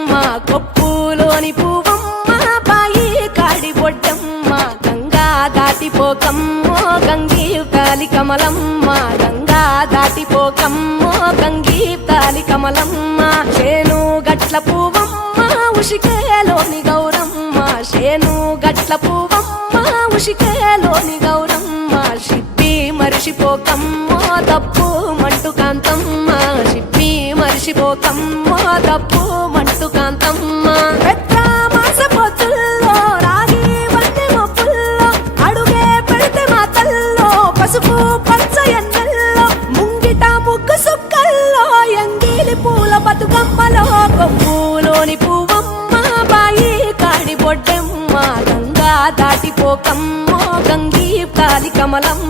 బొడ్డెమ్మ కొప్పులోని పువ్వమ్మ బాయి కాడి బొడ్డెమ్మ గంగా దాటిపోకమ్మో గంగీ తాలి కమలమ్మ గంగా దాటిపోకమ్మో గంగీ తాలి కమలమ్మ చేను గట్ల పువ్వమ్మ ఉషికేలోని గౌరమ్మ చేను గట్ల పువ్వమ్మ ఉషికేలోని గౌరమ్మ షిప్పి మరిషిపోకమ్మో తప్పు మంటు కాంతమ్మ షిప్పి మరిషిపోకమ్మో తప్పు మంటు కాంతమ్మ పెద్ద మాస పొత్తుల్లో రాగి వంటి మొప్పుల్లో అడుగే పెడితే మాతల్లో పసుపు పచ్చ ఎన్నెల్లో ముంగిట ముగ్గు సుక్కల్లో ఎంగిలి పూల బతుకమ్మలో కొప్పులోని పువ్వమ్మ బాయి కాడి బొడ్డెమ్మ గంగా దాటిపోకమ్మో గంగీ తాలి కమలమ్మ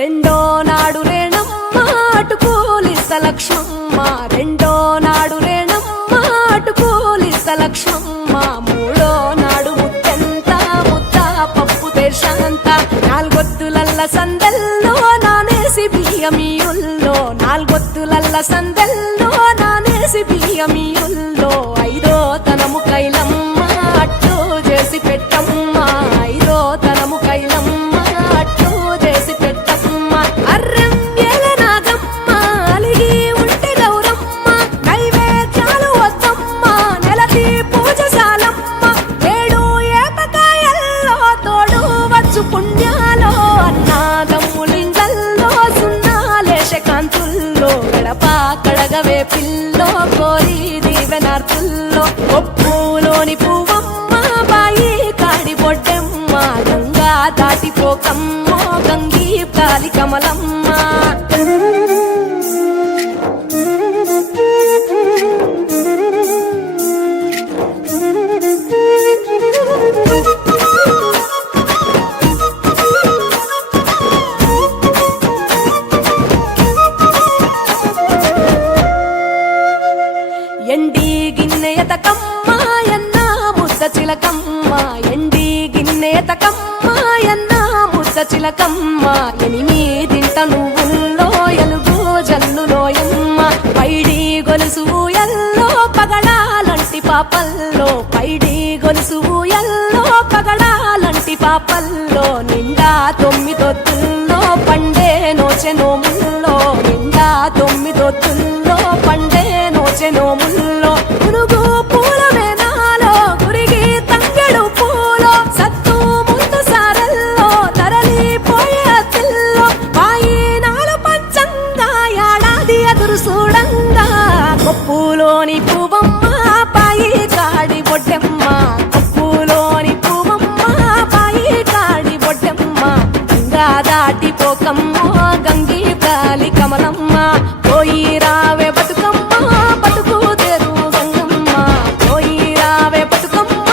రెండో నాడు రేణమ్మ అటుకూలిస్త లక్ష్మమ్మ రెండో నాడు రేణమ్మ అటుకూలిస్త లక్ష్మమ్మ మూడో నాడు ముత్తెంత ముద్ద పప్పు దేశంత నాలుగొత్తులల్ల సందెల్లో నానేసి బియ్యమియుల్లో నాలుగొత్తులల్ల సందెల్లో నానేసి బియ్యమియుల్లో ఐదో తనము కైలమ్మ అట్టు చేసి పెట్టమ్మ ఐదో తనము కైలమ్మ అట్టు చేసి పెట్టమ్మ అర్రం ఏల నాగమ్మ అలిగి ఉంటే గౌరమ్మ నైవేద్యాలు వద్దమ్మ నెలకి పూజశాలమ్మ ఏడు ఏపకాయల్లో తోడు వచ్చు పుణ్యాలో అన్నాగమ్ములింగల్లో సున్నాలేశ కాంతుల్లో గడప కడగవే పిల్లో కోరి దీవెనార్తుల్లో ఒప్పులోని పువ్వమ్మ బాయి కాడి బొడ్డెమ్మ గంగా దాటిపోకమ్మో గంగీ తాలి కమలమ్మ ఎండి గిన్నెయతకమ్మ ఎన్న ముద్ద చిలకమ్మ ఎండి గిన్నెయతకమ్మ ఎన్న ముద్ద చిలకమ్మ ఎనిమిదింట నువ్వుల్లో ఎలుగు జల్లులోయమ్మ పైడి గొలుసు ఎల్లో పగడాలంటి పాపల్లో పైడి గొలుసు ఎల్లో పగడాలంటి పాపల్లో నిండా తొమ్మిదొత్తుల్లో పండే నోచె నోముల్లో నిండా తొమ్మిదొత్తుల్లో పండే నోచె నోముల్లో పునుగు పూల వేనాలో గురిగి తంగెడు పూలో సత్తు ముందు సారల్లో తరలిపోయే అతిల్లో వాయినాలు పంచంగా ఏడాది ఎదురు చూడంగా కొప్పులోని పువ్వమ్మ బాయి కాడి బొడ్డెమ్మ కొప్పులోని పువ్వమ్మ బాయి కాడి బొడ్డెమ్మ గంగా దాటిపోకమ్మో గంగీ తాలి కమలమ్మ పోయి రావే బతుకమ్మ బతుకు తెరు గంగమ్మ పోయి రావే బతుకమ్మ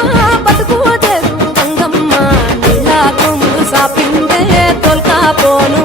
బతుకు తెరు గంగమ్మ నీలా కుంగు సాపిందే తొల్కా పోను